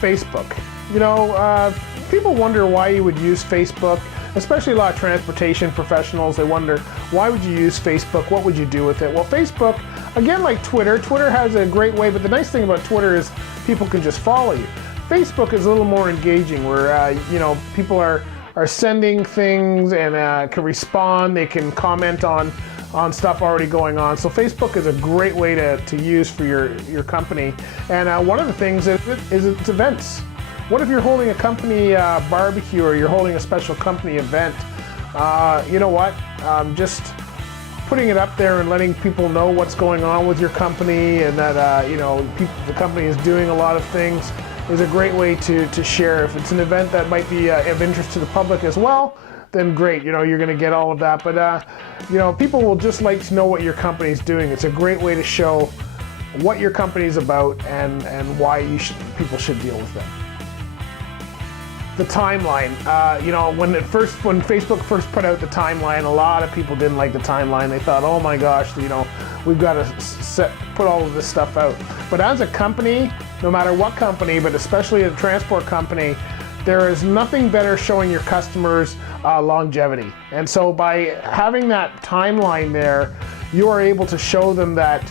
Facebook. You know, people wonder why you would use Facebook, especially a lot of transportation professionals. They wonder, why would you use Facebook? What would you do with it? Well, Facebook, again, like Twitter has a great way, but the nice thing about Twitter is people can just follow you. Facebook is a little more engaging, where you know, people are sending things and can respond. They can comment on stuff already going on. So Facebook is a great way to use for your company. And one of the things is it's events. What if you're holding a company barbecue, or you're holding a special company event? You know what? Just putting it up there and letting people know what's going on with your company, and that you know, the company is doing a lot of things, is a great way to share. If it's an event that might be of interest to the public as well, then great, you know, you're going to get all of that. But you know, people will just like to know what your company is doing. It's a great way to show what your company is about and why people should deal with them. The timeline, you know, when Facebook first put out the timeline, a lot of people didn't like the timeline. They thought, oh my gosh, you know, we've got to put all of this stuff out. But as a company, no matter what company, but especially a transport company, there is nothing better showing your customers longevity. And so by having that timeline there, you are able to show them that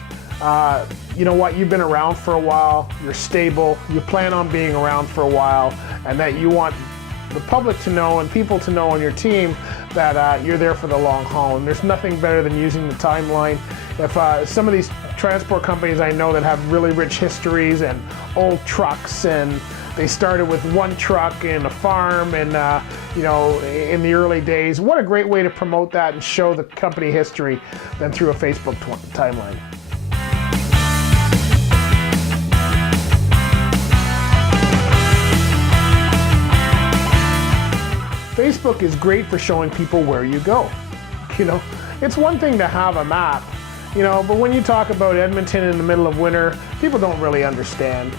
you know what, you've been around for a while, you're stable, you plan on being around for a while, and that you want the public to know and people to know on your team that you're there for the long haul. And there's nothing better than using the timeline. If some of these transport companies I know that have really rich histories and old trucks, and they started with one truck in a farm, and you know, in the early days, what a great way to promote that and show the company history than through a Facebook timeline. Facebook is great for showing people where you go. You know, it's one thing to have a map, you know, but when you talk about Edmonton in the middle of winter, people don't really understand.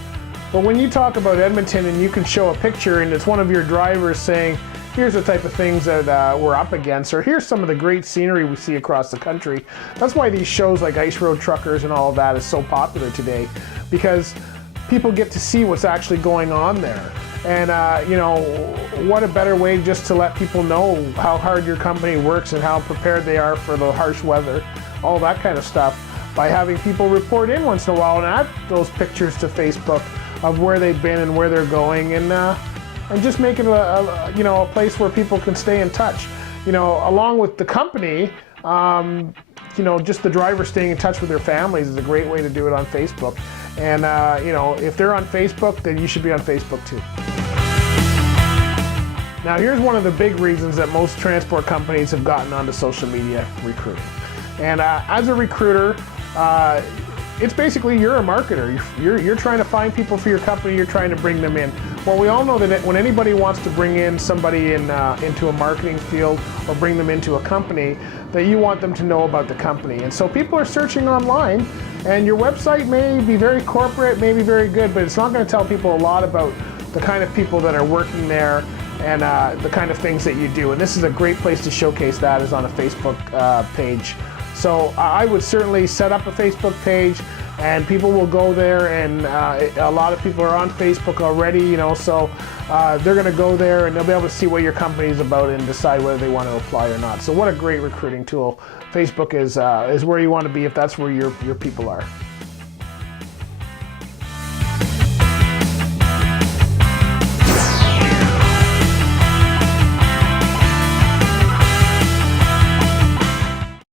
But when you talk about Edmonton and you can show a picture and it's one of your drivers saying, here's the type of things that we're up against, or here's some of the great scenery we see across the country. That's why these shows like Ice Road Truckers and all of that is so popular today, because people get to see what's actually going on there. And you know, what a better way just to let people know how hard your company works and how prepared they are for the harsh weather, all that kind of stuff, by having people report in once in a while and add those pictures to Facebook of where they've been and where they're going, and just make it you know, a place where people can stay in touch. You know, along with the company, you know, just the driver staying in touch with their families is a great way to do it on Facebook. And you know, if they're on Facebook, then you should be on Facebook too. Now here's one of the big reasons that most transport companies have gotten onto social media recruiting. And as a recruiter, it's basically, you're a marketer. You're trying to find people for your company, you're trying to bring them in. Well, we all know that when anybody wants to bring in somebody into a marketing field or bring them into a company, that you want them to know about the company. And so people are searching online, and your website may be very corporate, may be very good, but it's not going to tell people a lot about the kind of people that are working there and the kind of things that you do. And this is a great place to showcase that, is on a Facebook page. So I would certainly set up a Facebook page, and people will go there, and a lot of people are on Facebook already, you know, so they're going to go there and they'll be able to see what your company is about and decide whether they want to apply or not. So what a great recruiting tool. Facebook is where you want to be if that's where your people are.